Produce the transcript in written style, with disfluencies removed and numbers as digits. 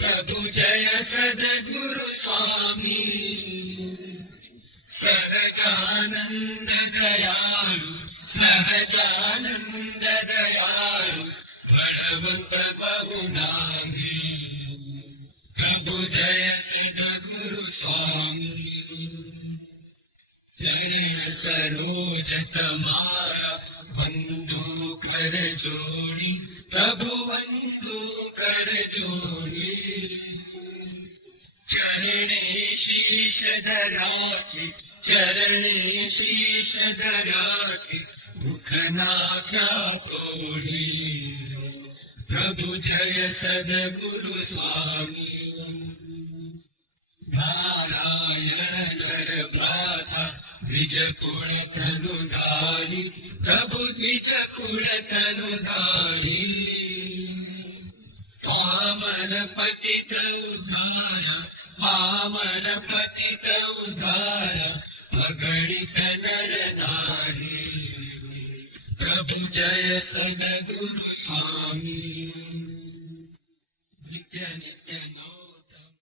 प्रभु जय सद्गुरु स्वामी सहजानंद दयालु सहजानंद दयालु बलवंत बहुनामी प्रभु जय सद्गुरु स्वामी चरण सरोज तमारा बंधु कर जोड़ी प्रभु बंधु कर जोड़ी चरणे शीश धराके चरणे शीश धराके मुखना क्या तोड़ी प्रभु जय सद्गुरु स्वामी नारायण भ्राता द्विज कुल तनुधारी प्रभु द्विज कुल तनुधारी पावन पतित उद्धारा पावन पतित उद्धारा अगणित नर नारी प्रभु जय सद्गुरु स्वामी नित्य नित्य नो